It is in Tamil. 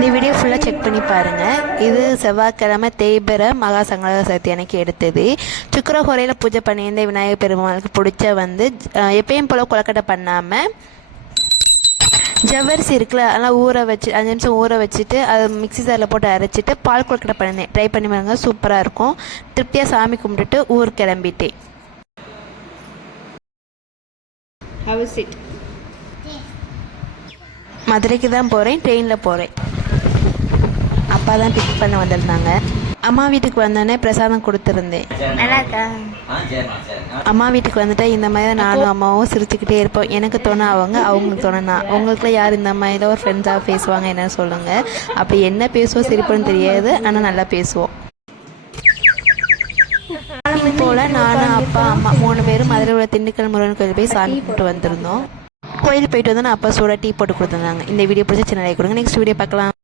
இந்த வீடியோ ஃபுல்லாக செக் பண்ணி பாருங்கள். இது செவ்வாய்க்கிழமை தேய்பிறை மகா சங்கட சதுர்த்தி அன்னைக்கு எடுத்தது. சுக்கரஹோரையில் பூஜை பண்ணியிருந்த விநாயகர் பெருமாளுக்கு பிடிச்ச எப்பயும் போல் கொலக்கட்டை பண்ணாமல் ஜவ்வரிசி இருக்குல்ல, அதெல்லாம் ஊற வச்சு 5 நிமிஷம் ஊற வச்சுட்டு அதை மிக்ஸி ஜாரில் போட்டு அரைச்சிட்டு பால் கொலக்கட்டை பண்ணியிருந்தேன். ட்ரை பண்ணி பாருங்க, சூப்பராக இருக்கும். திருப்தியாக சாமி கும்பிட்டுட்டு ஊருக்கு கிளம்பிட்டேன். மதுரைக்கு தான் போகிறேன், ட்ரெயினில் போகிறேன். அப்பா தான் பிக் பண்ண வந்திருந்தாங்க. அம்மா வீட்டுக்கு வந்தோடனே பிரசாதம் கொடுத்துருந்தேன். நல்லா இருக்கா? அம்மா வீட்டுக்கு வந்துட்டு இந்த மாதிரி நானும் அம்மாவும் சிரிச்சுக்கிட்டே இருப்போம். எனக்கு தோண அவங்களுக்கு தோணுனா உங்களுக்குலாம் யார் இந்த மாதிரி ஒரு ஃப்ரெண்ட்ஸாக பேசுவாங்க என்ன சொல்லுங்கள். அப்படி என்ன பேசுவோம் சிரிப்புன்னு தெரியாது, ஆனால் நல்லா பேசுவோம். போல் நானும் அப்பா அம்மா 3 பேரும் மதுரை உள்ள திண்டுக்கல் முருகன் கோயில் போய் சாமி கும்பிட்டு வந்திருந்தோம். கோயில் போயிட்டு வந்து அப்பா சூடாக டீ போட்டு கொடுத்துருந்தாங்க. இந்த வீடியோ பிடிச்சி சின்ன லைக் கொடுங்க. நெக்ஸ்ட் வீடியோ பார்க்கலாம்.